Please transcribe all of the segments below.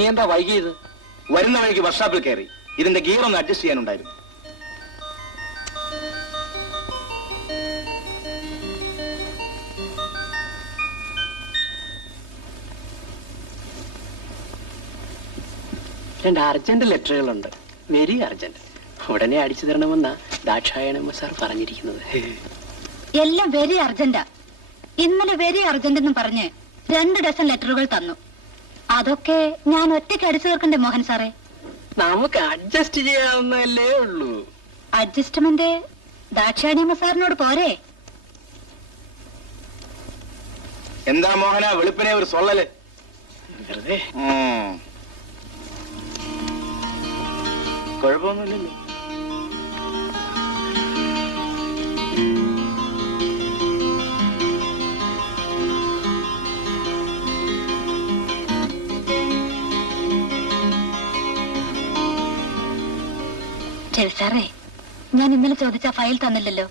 നീ എന്താ വൈകിയത്? വരുന്ന വഴിക്ക് വർക്ക്ഷോപ്പിൽ കയറി ഇതിന്റെ ഗിയർ ഒന്ന് അഡ്ജസ്റ്റ് ചെയ്യാനുണ്ടായിരുന്നു. രണ്ട് അർജന്റ് ലെറ്ററുകളുണ്ട്, വെരി അർജന്റ്. ഉടനെ അടിച്ചു തരണമെന്നാ ദാക്ഷായണമ്മ സാർ പറഞ്ഞിരിക്കുന്നത്. എല്ലാം വെരി അർജന്റാ. ഇന്നലെ വെരി അർജന്റ് എന്നും പറഞ്ഞ് 2 ഡസൻ ലെറ്ററുകൾ തന്നു. അതൊക്കെ ഞാൻ ഒറ്റയ്ക്ക് അടിച്ചു തീർക്കണ്ടേ മോഹൻ സാറേ? നമുക്ക് അഡ്ജസ്റ്റ് ചെയ്യാവുന്നല്ലേ ഉള്ളൂ. അഡ്ജസ്റ്റ്മെന്റ് ദാക്ഷായണിയമ്മ സാറിനോട് പോരെ? എന്താ മോഹന വെളുപ്പിനെ ഒരു സൊള്ളല്? വെറുതെ. കുഴപ്പമൊന്നുമില്ലല്ലോ. ശരി സാറേ, ഞാൻ ഇന്നലെ ചോദിച്ച ഫയൽ തന്നില്ലല്ലോ.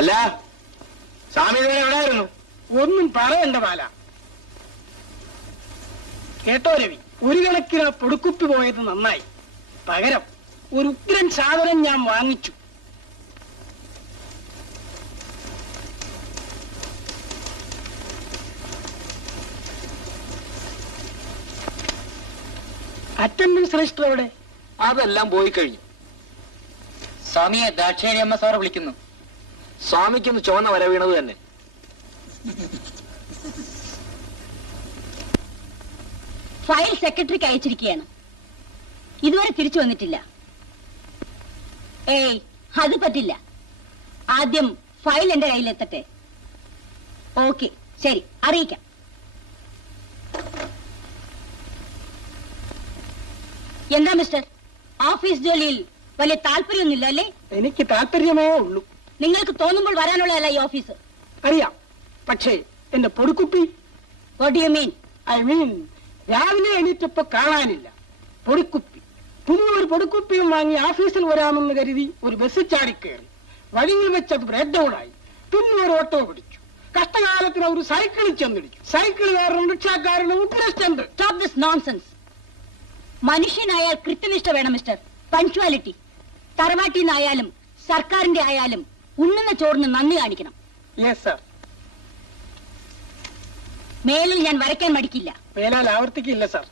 അല്ല സ്വാമി എവിടെയായിരുന്നു? ഒന്നും പറയണ്ട ബാല. കേട്ടോ രവി, ഒരു കണക്കിന് പൊടുക്കുപ്പി പോയത് നന്നായി. പകരം ഒരു ഉഗ്രൻ സാധനം ഞാൻ വാങ്ങിച്ചു. അറ്റൻഡൻസ് രജിസ്റ്റർ എവിടെ? അതെല്ലാം പോയി കഴിഞ്ഞു. സ്വാമിയെ ദാക്ഷായണിയമ്മ സാറ് വിളിക്കുന്നു. സ്വാമിക്കൊന്ന് ചുവന്ന വര വീണത് തന്നെ. ഫയൽ സെക്രട്ടറിക്ക് അയച്ചിരിക്കുകയാണ്. ഇതുവരെ തിരിച്ചു വന്നിട്ടില്ല. ഏയ്, അത് പറ്റില്ല. ആദ്യം ഫയൽ എന്റെ കയ്യിലെത്തട്ടെ. ഓക്കെ, ശരി, അറിയിക്കാം. എന്താ മിസ്റ്റർ, ഓഫീസ് ജോലിയിൽ വലിയ താല്പര്യമൊന്നുമില്ല അല്ലേ? എനിക്ക് താല്പര്യമേ ഉള്ളൂ. നിങ്ങൾക്ക് തോന്നുമ്പോൾ വരാനുള്ളതല്ല ഈ ഓഫീസ്. അറിയാം, പക്ഷേ എന്റെ പൊടുക്കുപ്പി. What do you mean? I mean രാവിലെ എണീറ്റപ്പോ കാണാനില്ല. പൊടിക്കുപ്പി. പുതിയൊരു പൊടിക്കുപ്പിയും വാങ്ങി ഓഫീസിൽ വരാമെന്ന് കരുതി ഒരു ബസ് ചാടിക്കയറി. വഴിയിൽ വെച്ച് അത് ബ്രേക്ക് ഡൗൺ ആയി. പിന്നെ ഒരു ഓട്ടോ പിടിച്ചു. കഷ്ടകാലത്തിന് ഒരു സൈക്കിളിൽ ചെന്നിടിച്ചു. സൈക്കിളുകാരനും റിക്ഷാക്കാരനും ഉദ്ദേശിച്ചുണ്ട്. Stop this nonsense. മനുഷ്യനായാൽ കൃത്യനിഷ്ഠ വേണം മിസ്റ്റർ. പഞ്ച്വാലിറ്റി. തറവാട്ടിന്നായാലും സർക്കാരിന്റെ ആയാലും ഉണ്ണുന്ന ചോറിന് നന്ദി കാണിക്കണം. Yes sir. മേലിൽ ഞാൻ വരയ്ക്കാൻ മടിക്കില്ല. മേലാൽ ആവർത്തിക്കില്ല സർ.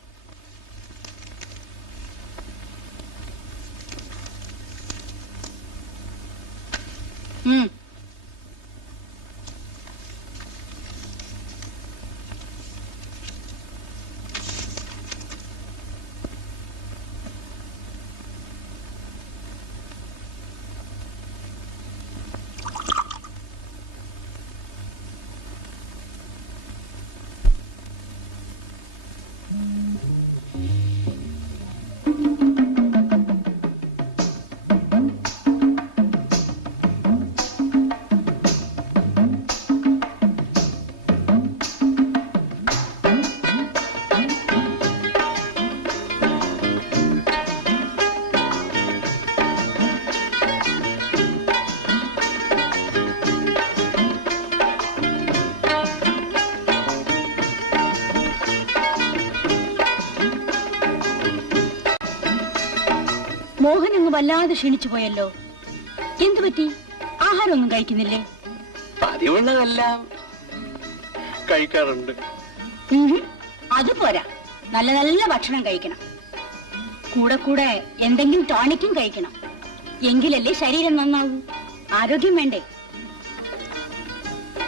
മോഹൻ അങ്ങ് വല്ലാതെ ക്ഷീണിച്ചു പോയല്ലോ. എന്തു പറ്റി? ആഹാരമൊന്നും കഴിക്കുന്നില്ലേ? പതിവുള്ളതെല്ലാം കഴിക്കാറുണ്ട്. അത് പോരാ, നല്ല നല്ല ഭക്ഷണം കഴിക്കണം. കൂടെ കൂടെ എന്തെങ്കിലും ടോണിക്കും കഴിക്കണം. എങ്കിലല്ലേ ശരീരം നന്നാവൂ. ആരോഗ്യം വേണ്ടേ?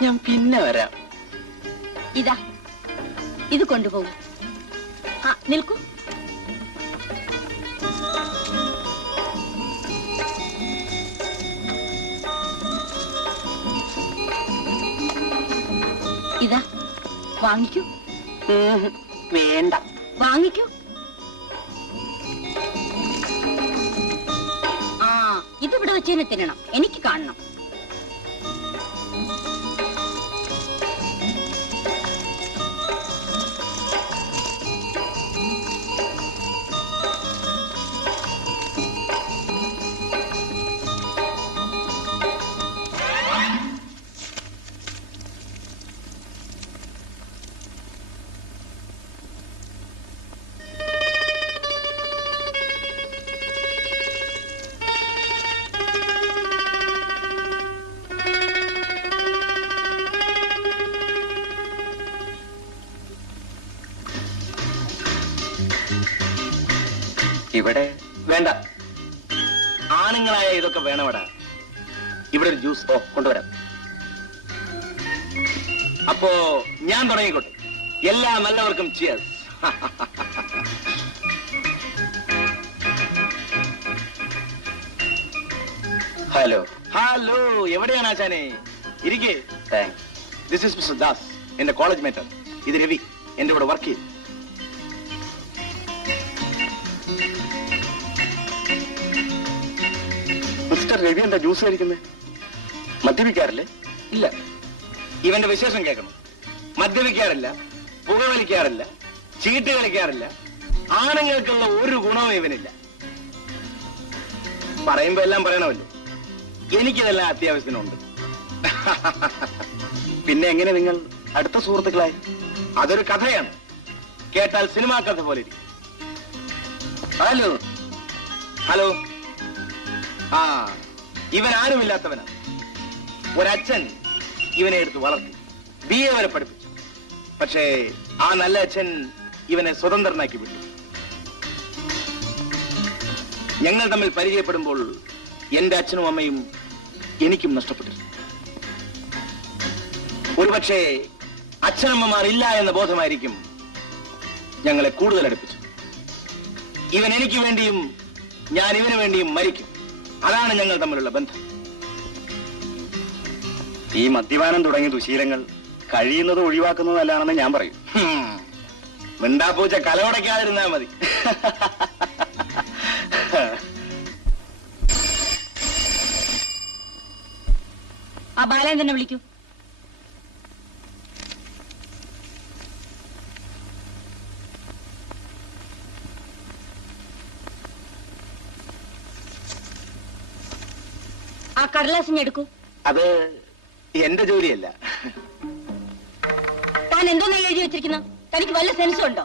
ഞാൻ പിന്നെ വരാം. ഇതാ, ഇത് കൊണ്ടുപോകൂ. നിൽക്കൂ. ഇതാ, വാങ്ങിക്കൂ. വേണ്ട. വാങ്ങിക്കൂ. ഇതിവിടെ വെച്ചേനെ തിന്നണം. എനിക്ക് കാണണം. ഇവിടെ വേണ്ട, ആണുങ്ങളായ ഇതൊക്കെ വേണവടാ. ഇവിടെ ഒരു ജ്യൂസ് കൊണ്ടുവരാം. അപ്പോ ഞാൻ തുടങ്ങിക്കോട്ടെ. എല്ലാ നല്ലവർക്കും ചിയേഴ്സ്. ഹലോ. ഹലോ, എവിടെയാണ് ആശാനെ? ഇരിക്കേ. Thanks. This is mister Das, എന്റെ കോളേജ് മേറ്റർ. ഇത് രവി, എന്റെ ഇവിടെ വർക്ക് ചെയ്യും. മിസ്റ്റർ രവി എന്താ ജ്യൂസ് കഴിക്കുന്നത്? മദ്യപിക്കാറില്ലേ? ഇല്ല. ഇവന്റെ വിശേഷം കേൾക്കണം. മദ്യപിക്കാറില്ല, പുകവലിക്കാറില്ല, ചീട്ട് കളിക്കാറില്ല. ആണുങ്ങൾക്കുള്ള ഒരു ഗുണവും ഇവനില്ല. പറയുമ്പോ എല്ലാം പറയണമല്ലോ. എനിക്കിതെല്ലാം അത്യാവശ്യത്തിനുണ്ട്. പിന്നെ എങ്ങനെ നിങ്ങൾ അടുത്ത സുഹൃത്തുക്കളായി? അതൊരു കഥയാണ്, കേട്ടാൽ സിനിമാ കഥ പോലെ ഇരിക്കും. Hello hello. ആ, ഇവൻ ആരുമില്ലാത്തവനാണ്. ഒരച്ഛൻ ഇവനെ എടുത്ത് വളർത്തി BA വരെ പഠിപ്പിച്ചു. പക്ഷേ ആ നല്ല അച്ഛൻ ഇവനെ സ്വതന്ത്രനാക്കി വിട്ടു. ഞങ്ങൾ തമ്മിൽ പരിചയപ്പെടുമ്പോൾ എന്റെ അച്ഛനും അമ്മയും എനിക്കും നഷ്ടപ്പെട്ടിരുന്നു. ഒരുപക്ഷെ അച്ഛനമ്മമാർ ഇല്ല എന്ന ബോധമായിരിക്കും ഞങ്ങളെ കൂടുതൽ അടുപ്പിച്ചു. ഇവൻ എനിക്ക് വേണ്ടിയും ഞാൻ ഇവന് വേണ്ടിയും മരിക്കും. അതാണ് ഞങ്ങൾ തമ്മിലുള്ള ബന്ധം. ഈ മദ്യപാനം തുടങ്ങിയ ദുശീലങ്ങൾ കഴിയുന്നത് ഒഴിവാക്കുന്നത് നല്ലതാണെന്ന് ഞാൻ പറയും. മിണ്ടാപ്പൂച്ച കലവടയ്ക്കാതിരുന്നാ മതി. ആ ബാലൻ തന്നെ വിളിക്കൂ. ആ കടലാസിഞ്ഞ് എടുക്കൂ. അത് എന്റെ ജോലിയല്ല. താൻ എന്തോന്ന് എഴുതി വെച്ചിരിക്കുന്നു? തനിക്ക് വല്ല സെൻസും ഉണ്ടോ?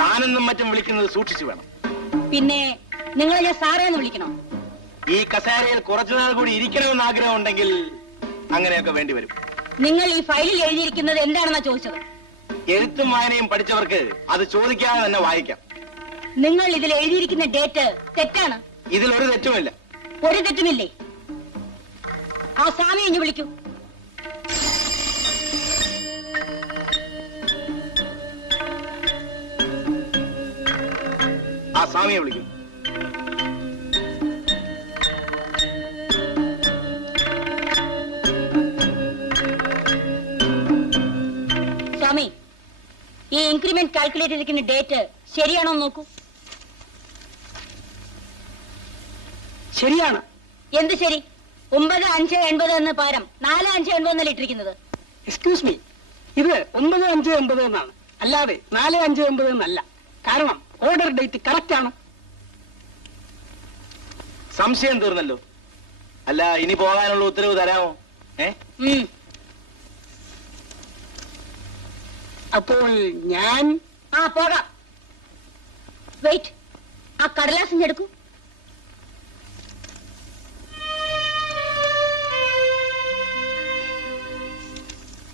താനെന്നും മറ്റും വിളിക്കുന്നത് സൂക്ഷിച്ചു വേണം. പിന്നെ നിങ്ങളെ ഞാൻ സാറേന്ന് വിളിക്കണോ? ഈ കസേരയിൽ കുറച്ചുനാൾ കൂടി ഇരിക്കണമെന്ന് ആഗ്രഹം ഉണ്ടെങ്കിൽ അങ്ങനെയൊക്കെ വേണ്ടി വരും. നിങ്ങൾ ഈ ഫയലിൽ എഴുതിയിരിക്കുന്നത് എന്താണെന്നാ ചോദിച്ചത്? എഴുത്തും വായനയും പഠിച്ചവർക്ക് അത് ചോദിക്കാതെ തന്നെ വായിക്കാം. നിങ്ങൾ ഇതിൽ എഴുതിയിരിക്കുന്ന ഡേറ്റ് തെറ്റാണ്. ഇതിലൊരു തെറ്റുമില്ല. ഒരു തെറ്റുമില്ലേ? ആ സ്വാമി ഇഞ്ഞു വിളിക്കൂ. ആ സ്വാമിയെ വിളിക്കും. സ്വാമി, ഈ ഇൻക്രിമെന്റ് കാൽക്കുലേറ്റ് ചെയ്തിരിക്കുന്ന ഡേറ്റ് ശരിയാണോ നോക്കൂ. ശരിയാണ്. എന്ത് ശരി? 9580 എന്ന് പാരം 4580 എന്നല്ല ഇട്ടിരിക്കുന്നത്. എക്സ്ക്യൂസ് മീ, ഇത് 9580 എന്നാണ്, അല്ലാതെ 4580 എന്നല്ല. കാരണം ഓർഡർ ഡേറ്റ് കറക്റ്റ് ആണ്. സംശയം തീർന്നല്ലോ. അല്ല, ഇനി പോകാനുള്ള ഉത്തരവ് തരാമോ? അപ്പോൾ ഞാൻ ആ പോകാം. വെയിറ്റ്, ആ കടലാസിഞ്ഞെടുക്കൂ.